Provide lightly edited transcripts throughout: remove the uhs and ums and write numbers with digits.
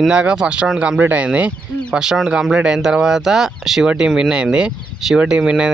ఇందాక first round complete అయింది. First round complete అయిన తర్వాత శివ టీం విన్ అయింది.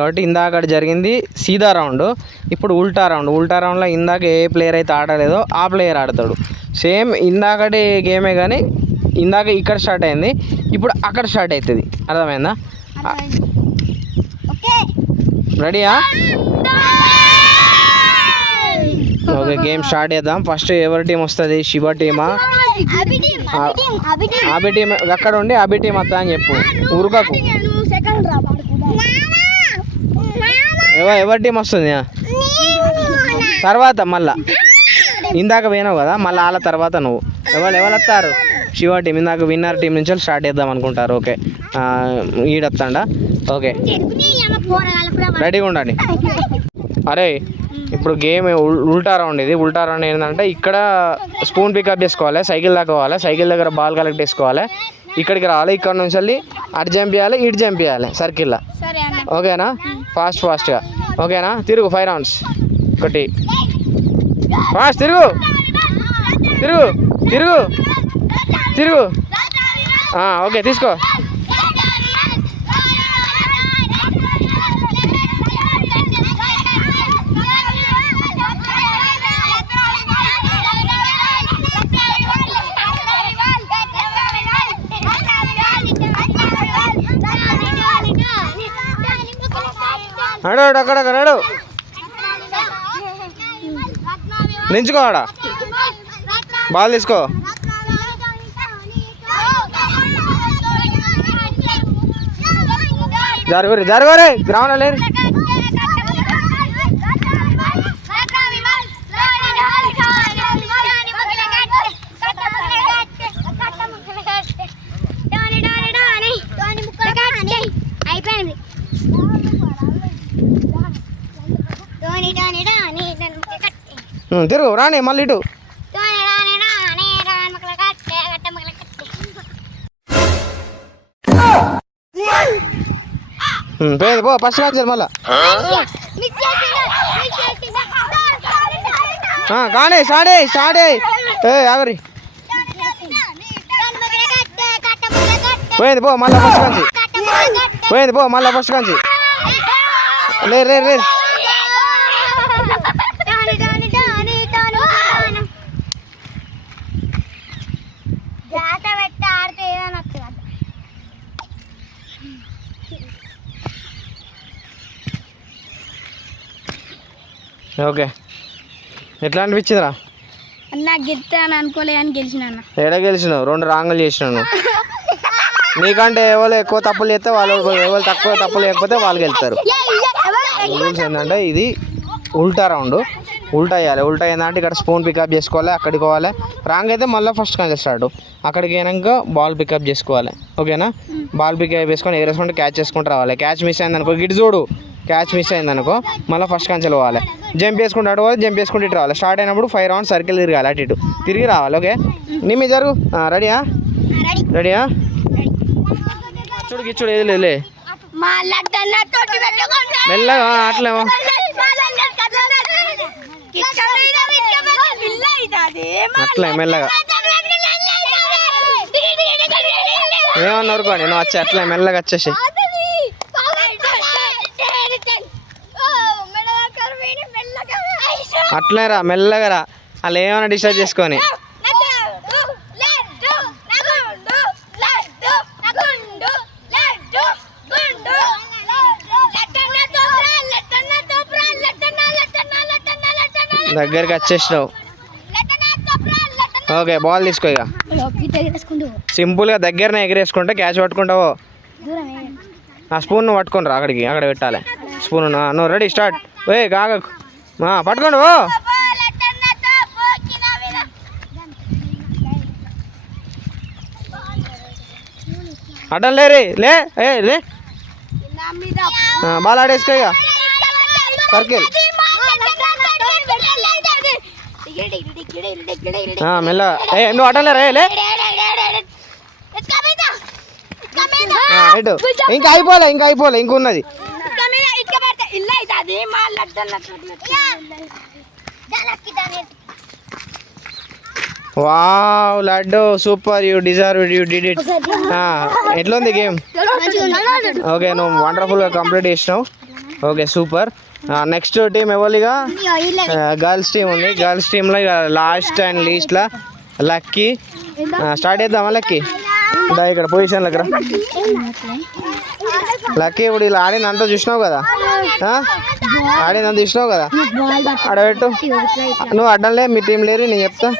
కాబట్టి ఇందాక జరిగింది సీదా రౌండ్. ఇప్పుడు ఉల్టా రౌండ్లో ఇందాక ఏ ప్లేయర్ అయితే ఆడలేదో ఆ ప్లేయర్ ఆడతాడు. సేమ్ ఇందాకటి గేమే కానీ ఇందాక ఇక్కడ స్టార్ట్ అయింది, ఇప్పుడు అక్కడ స్టార్ట్ అవుతుంది. అర్థమైందా? రెడీయా? ఓకే, గేమ్ స్టార్ట్ చేద్దాం. ఫస్ట్ ఎవరి టీం వస్తుంది? శివ టీమా? అభి టీం అక్కడ ఉండి అభి టీం వస్తా అని చెప్పు, ఉరుకకు. ఎవరి టీం వస్తుంది తర్వాత? మళ్ళా ఇందాక పోయినావు కదా, మళ్ళీ వాళ్ళ తర్వాత నువ్వు. ఎవరు వస్తారు? శివ టీం. ఇందాక విన్నర్ టీం నుంచి స్టార్ట్ చేద్దాం అనుకుంటారు. ఓకే, ఈడొస్తాడా? ఓకే, రెడీగా ఉండండి. అరే ఇప్పుడు గేమ్ ఉల్టా రౌండ్. ఇది ఉల్టా రౌండ్ ఏంటంటే ఇక్కడ స్పూన్ పికప్ చేసుకోవాలి, సైకిల్ దాకా పోవాలి, సైకిల్ దగ్గర బాల్ కలెక్ట్ చేసుకోవాలి, ఇక్కడికి రావాలి, ఇక్కడ నుంచి వెళ్ళి అటు జంప్ చేయాలి, ఇటు జంప్ చేయాలి సర్కిల్లో. ఓకేనా? ఫాస్ట్గా. ఓకేనా? తిరుగు 5 రౌండ్స్. ఒకటి ఫాస్ట్ తిరుగు. ఓకే, తీసుకో. నడు అక్కడ నడు, నించుకోవాడా, బాల్ తీసుకో. జరగరే గ్రౌండ్ లేదు. తిరుగు రాని మళ్ళీ ఇటు. పో ఫస్ట్ కాదు మళ్ళా కానీ సాడే ఆగరి పోయింది. పో మళ్ళా ఫస్ట్ కంచి లే. ఓకే, ఎట్లా అనిపించిందిరా? నాకు గెలుస్తాను అనుకోలే అని గెలిచినాను. ఎక్కడ గెలిచినావు? 2 రాంగులు చేసినాను. నీకంటే ఎవరు ఎక్కువ తప్పులు చేస్తే వాళ్ళు, ఎవరు తక్కువ తప్పులు చేయకపోతే వాళ్ళు గెలుస్తారు. రూల్స్ ఏంటంటే ఇది ఉల్టా రౌండ్. ఉల్టా వేయాలి. ఉల్టా ఏంటంటే ఇక్కడ స్పూన్ పికప్ చేసుకోవాలి, అక్కడికి పోవాలి. రాంగ్ అయితే మళ్ళీ ఫస్ట్ కానీ స్టార్ట్. అక్కడికి అయినాక బాల్ పికప్ చేసుకోవాలి. ఓకేనా? బాల్ పికప్ చేసుకొని ఎగరేసుకుంటే క్యాచ్ చేసుకుంటూ రావాలి. క్యాచ్ మిస్ అయిందనుకో గిట్ చూడు, క్యాచ్ మిస్ అయిందనుకో మళ్ళీ ఫస్ట్ కంచెలు పోవాలి. జంప్ చేసుకుంటూ అటు పోవాలి, జంప్ చేసుకుంటూ ఇటు రావాలి. స్టార్ట్ అయినప్పుడు 5 రౌండ్స్ సర్కిల్ తిరగాలి, అటు ఇటు తిరిగి రావాలి. ఓకే, నిమ్మి జరుగు. రెడీయా? చూడు ఏది లేదు మెల్లగా అట్లే మెల్లగా ఏమన్నా ఊరుకోండి, నువ్వు వచ్చి అట్లే మెల్లగా వచ్చేసి అట్లే రా, మెల్లగా రా. అలా ఏమైనా డిస్టర్బ్ చేసుకొని. దగ్గరికి వచ్చేసినావు. ఓకే, బాల్ తీసుకో. ఇక సింపుల్గా దగ్గరనే ఎగిరేసుకుంటే క్యాచ్ పట్టుకుంటావో. ఆ స్పూన్ నువ్వు పట్టుకుని రా, అక్కడ పెట్టాలి స్పూన్. నువ్వు రెడీ? స్టార్ట్. కాగకు పట్టుకోండి. ఓ అడ్డం లేరే లే బాల్ ఆడేసుకో. ఇక సర్కిల్ మెల్లగా. నువ్వు అడ్డం లే. ఇటు ఇంకా అయిపోలే ఇంకున్నది. Wow laddu super, you deserve, you did it. ఎట్లుంది గేమ్? ఓకే, నువ్వు వండర్ఫుల్గా కంప్లీట్ చేసినావు. Okay super. నెక్స్ట్ టీం ఎవరిగా? గర్ల్స్ టీం ఉంది. గర్ల్స్ టీంలో ఇక లాస్ట్ అండ్ లీస్ట్లో లక్కీ. స్టార్ట్ చేద్దామా లక్కీ? దా ఇక్కడ పొజిషన్ దగ్గర లక్కీ. ఇప్పుడు ఇలా ఆడినంత చూసినావు కదా, ఆడినంత చూసినావు కదా, ఆడబెట్టు. నువ్వు అడ్డంలే, మీ టీం లేరు, నేను చెప్తా.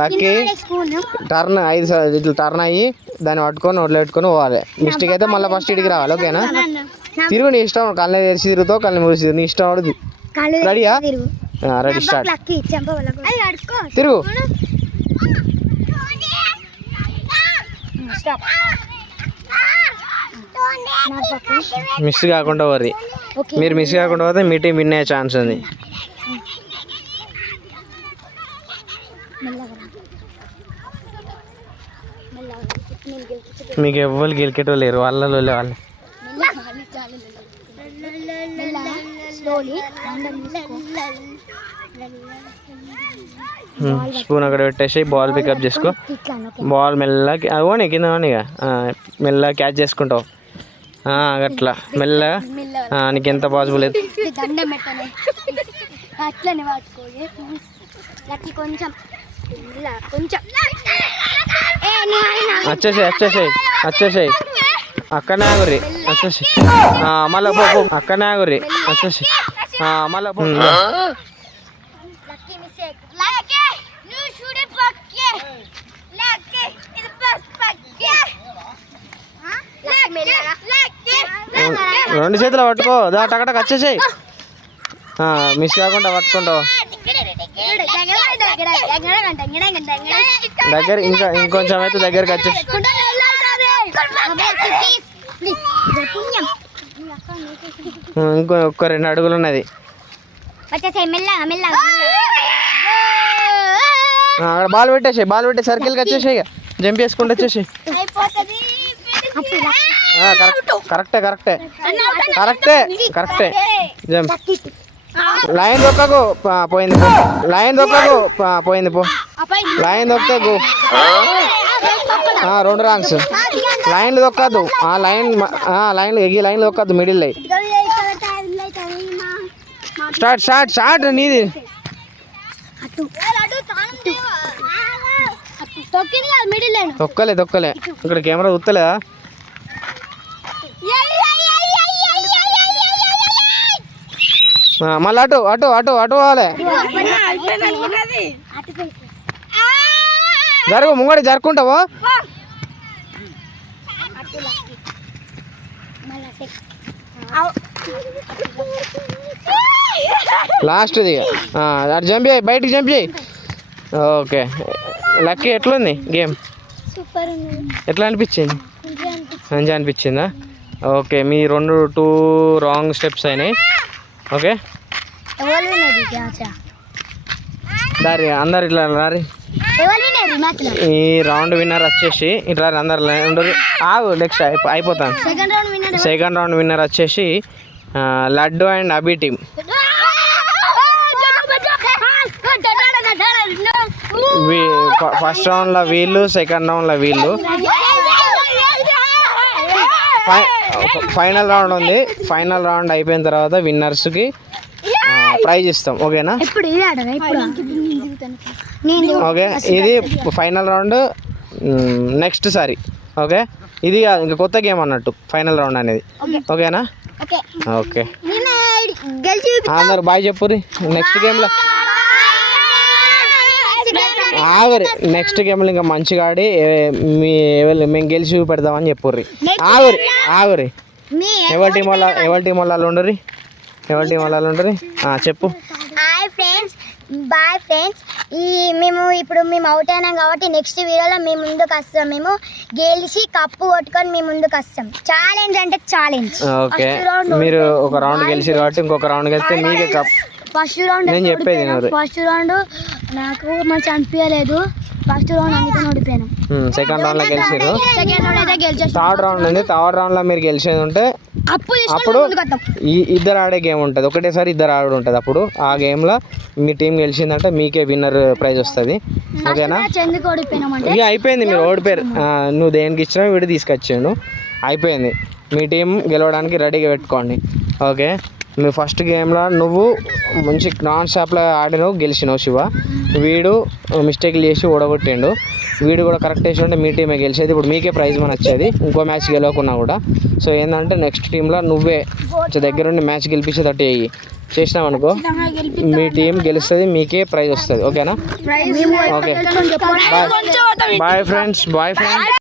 లక్కీ టర్న్ 5 సార్లు ఇట్లా టర్న్ అయ్యి దాన్ని పట్టుకొని నోట్లో పెట్టుకొని పోవాలి. మిస్టేక్ అయితే మళ్ళీ ఫస్ట్ ఇడికి రావాలి. ఓకేనా? తిరుగు, నీ ఇష్టం. కళ్ళని తెరిచి తిరుగుతావు, కళ్ళని మూసి నీ ఇష్టం. ఆడుది. రెడీయా? Ready start. తిరుగు. మిస్ కాకుండా పోరి. మీరు మిస్ కాకుండా పోతే మీ టీం విన్ అయ్యే ఛాన్స్ ఉంది. మీకు ఎవ్వరు గెలికేటో లేరు, వాళ్ళలో వాళ్ళు. స్పూన్ అక్కడ పెట్టేసి బాల్ పికప్ చేసుకో. బాల్ మెల్లగా ఓని కింద ఇక మెల్లగా క్యాచ్ చేసుకుంటావు. అట్లా మెల్లగా నీకు ఎంత పాసిబుల్ అయితే వచ్చేసేయి అక్కడనే ఆగుర్రి. వచ్చేసి మళ్ళీ పో, అక్కడనే ఆగుర్రి. వచ్చేసి మళ్ళీ పో. రెండు చేతులు పట్టుకో, దా టకటక వచ్చేసేయి. మిస్ కాకుండా పట్టుకుంటావు. దగ్గర ఇంకా ఇంకొంచెం అయితే దగ్గరికి వచ్చేసి. ఒక్క 2 అడుగులు ఉన్నది. అక్కడ బాల్ పెట్టేసి సర్కిల్కి వచ్చేసి ఇక జంప్ చేసుకుంటూ వచ్చేసి. కరెక్టే జంప్. లైన్ దొక్కకు, పోయింది పో. లైన్ దొక్కకు, పోయింది పో. లైన్ దొక్కితే గో. 2 రాంగ్స్. లైన్లు దొక్కద్దు. లైన్లు ఎగి లైన్లు దొక్కద్దు. Middle line. స్టార్ట్ నీది. తొక్కలే ఇక్కడ కెమెరా చూస్తలేదా? మళ్ళీ అటు పోవాలి. జరుగు, ముంగడి జరుపుకుంటావు. లాస్ట్ది అటు జంప్ చేయి, బయటికి జంప్ చేయి. ఓకే లక్కీ, ఎట్లుంది గేమ్? ఎట్లా అనిపించింది? మంచిగా అనిపించిందా? ఓకే, మీ 2 రాంగ్ స్టెప్స్ అయినాయి. ఓకే దారి అందరు ఇట్లా రారి. ఈ రౌండ్ విన్నర్ వచ్చేసి ఇట్లా అందరు ఉండరు. ఆగు, నెక్స్ట్ అయిపోతాను. సెకండ్ రౌండ్ విన్నర్ వచ్చేసి laddu and Abhi team. First రౌండ్లో వీళ్ళు, సెకండ్ రౌండ్లో వీళ్ళు. ఫైనల్ రౌండ్ ఉంది. ఫైనల్ రౌండ్ అయిపోయిన తర్వాత విన్నర్స్కి ప్రైజ్ ఇస్తాం. ఓకేనా? ఓకే, ఇది ఫైనల్ రౌండ్. నెక్స్ట్ సారి ఓకే, ఇది ఇంకా కొత్త గేమ్ అన్నట్టు ఫైనల్ రౌండ్ అనేది. ఓకేనా? ఓకే, అందరు బాయ్ చెప్పుర్రి. నెక్స్ట్ గేమ్లో ఆగురి. నెక్స్ట్ గేమ్లో ఇంకా మంచిగా ఆడి మేము గెలిచి చూపెడదామని చెప్పుర్రి. ఆగురి. ఎవరి టీం వాళ్ళు ఉండరు. చెప్పు. Hi friends, bye friends. మేము అవుట్ అయినాం కాబట్టి నెక్స్ట్ వీడియోలో మేము ముందుకు వస్తాం. మేము గెలిచి కప్పు కొట్టుకొని మేము ముందుకు వస్తాం. ఛాలెంజ్ అంటే ఛాలెంజ్. ఓకే, మీరు ఒక రౌండ్ గెలిచి కాబట్టి ఇంకొక రౌండ్ గెలిస్తే మీకే కప్. ఫస్ట్ రౌండ్ నాకు మంచి అనిపించలేదు. ఫస్ట్ రౌండ్ అందుకని ఓడిపోయాను. సెకండ్ రౌండ్లో గెలిచారు. సెకండ్ రౌండ్ అయితే గెలిచేస్తాం. థర్డ్ రౌండ్ ఉంది. థర్డ్ రౌండ్లో మీరు గెలిచేది ఉంటే అప్పుడు ఇద్దరు ఆడే గేమ్ ఉంటుంది. ఒకటేసారి ఇద్దరు ఆడు ఉంటుంది. అప్పుడు ఆ గేమ్లో మీ టీం గెలిచిందంటే మీకే విన్నర్ ప్రైజ్ వస్తుంది. ఓకేనా? ఎందుకు ఓడిపోయినామంటే ఇక అయిపోయింది, మీరు ఓడిపోయారు. నువ్వు దేనికి ఇచ్చినా వీడు తీసుకొచ్చాడు, అయిపోయింది. మీ టీం గెలవడానికి రెడీగా పెట్టుకోండి. ఓకే, నువ్వు ఫస్ట్ గేమ్లో నువ్వు మంచి నాన్ స్టాప్లో ఆడినావు, గెలిచినావు శివ. వీడు మిస్టేక్లు చేసి ఓడగొట్టిండు. వీడు కూడా కరెక్ట్ వేసి ఉంటే మీ టీమే గెలిచేది. ఇప్పుడు మీకే ప్రైజ్ మన వచ్చేది, ఇంకో మ్యాచ్ గెలవకున్నా కూడా. సో ఏంటంటే నెక్స్ట్ టీంలో నువ్వే దగ్గరుండి మ్యాచ్ గెలిపించేటట్టు చేసినావు అనుకో, మీ టీం గెలుస్తుంది, మీకే ప్రైజ్ వస్తుంది. ఓకేనా? Okay, bye friends.